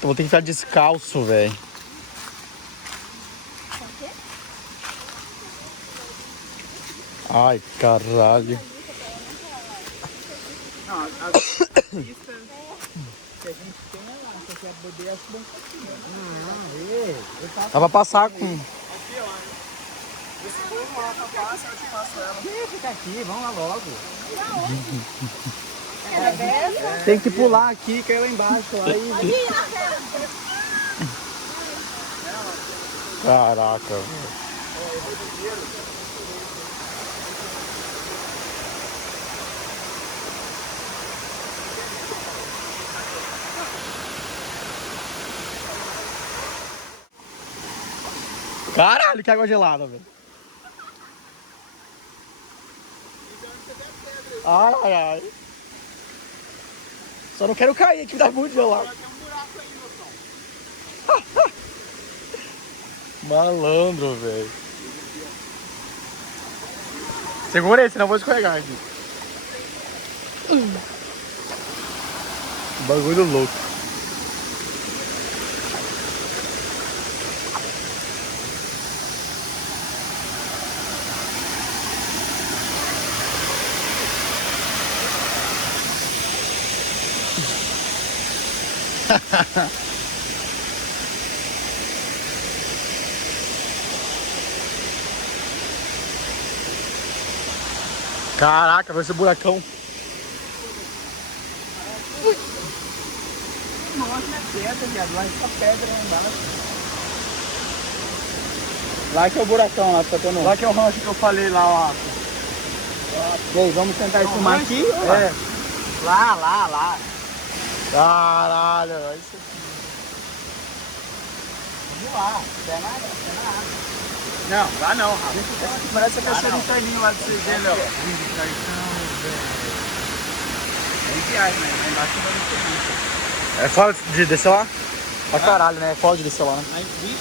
Vou ter que ficar descalço, velho. Ai, caralho. Não, a pista que a gente tem é lá, só que a bodeia é bem pouquinho. Dá pra passar com... Aqui, ó. Esse povo lá pra passar, eu te passo ela. Fica aqui, vamos lá logo. Tem que pular aqui, cair lá embaixo. Aí... Caraca, velho. Caralho, que água gelada, velho. Ai, ai, ai. Só não quero cair aqui, dá muito gelado. Tem um buraco aí, meu som. Malandro, velho. Segura aí, senão eu vou escorregar aqui. Bagulho louco. Caraca, vai ser buracão. Nossa, não é pedra, viado. Lá está pedra lá embaixo. Lá que é o buracão, lá que tá tendo. Lá que é o rancho que eu falei lá, ó. E aí, vamos tentar filmar aqui? É. Lá. Caralho, olha isso aqui. Vamos lá. Pé na água. Não, lá não, Rafa. Parece a caixinha do Carlinho lá de vocês verem, ó. É viagem, né? Lá embaixo não vai ter. É foda de descer lá? Pra caralho, né? É foda de descer lá, né? Aí, bicho,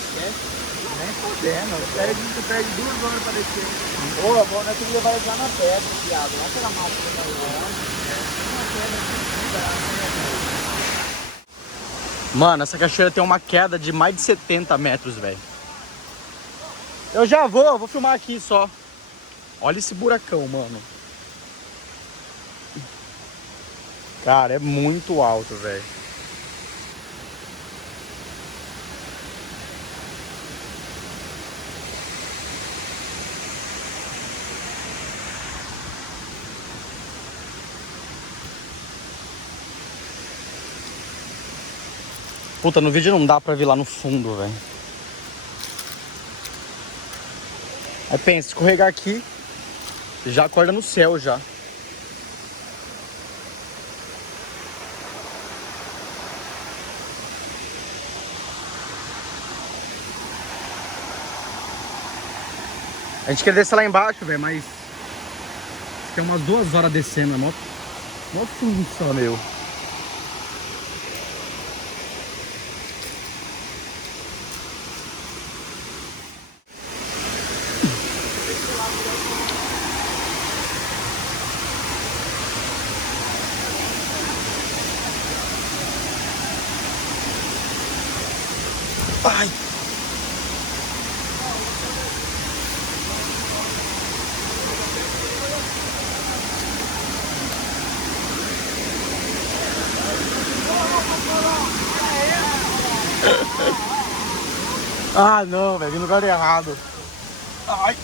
nem podendo. Perde 2 horas pra descer. Ô, bom, nós temos que levar eles lá na pedra, viado. Lá pela mata que tá lá. Uma pedra aqui, Mano, essa cachoeira tem uma queda de mais de 70 metros, velho. Eu já vou filmar aqui só. Olha esse buracão, mano. Cara, é muito alto, velho. Puta, no vídeo não dá pra ver lá no fundo, velho. Aí pensa, escorregar aqui, já acorda no céu já. A gente quer descer lá embaixo, velho, mas tem umas 2 horas descendo, é mó função, meu. Ai! Ah, não, velho, vim no lugar errado. Ai!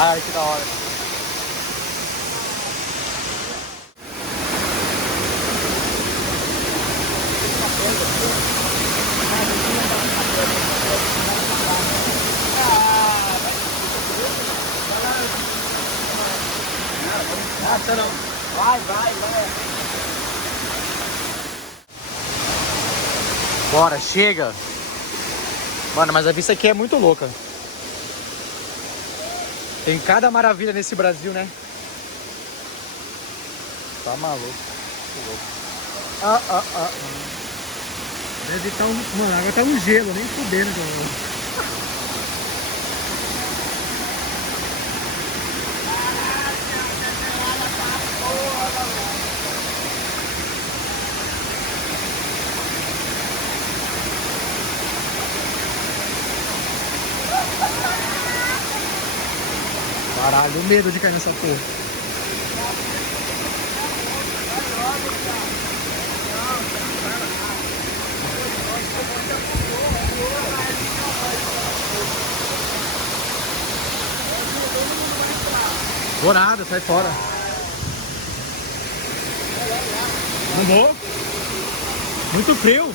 Ai, que da hora. Tá não. Vai. Bora, chega. Mano, mas a vista aqui é muito louca. Tem cada maravilha nesse Brasil, né? Tá maluco. Deve estar mano, agora tá um gelo, nem fudendo. Caralho, o medo de cair nessa porra. Vou nada, sai fora. Não vou. Muito frio.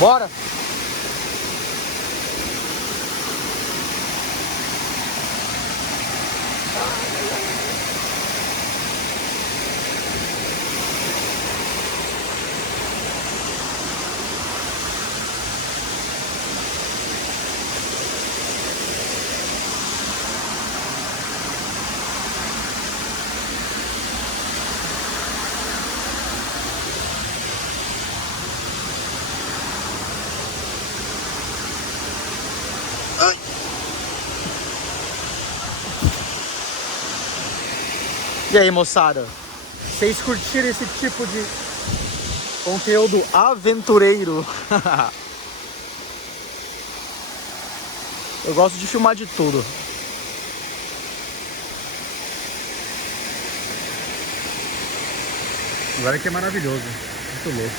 Bora! E aí, moçada? Vocês curtiram esse tipo de conteúdo aventureiro? Eu gosto de filmar de tudo. Agora que é maravilhoso. Muito louco.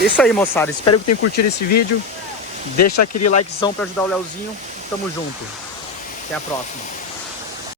Isso aí, moçada. Espero que tenham curtido esse vídeo. Deixa aquele likezão pra ajudar o Leozinho. Tamo junto. Até a próxima.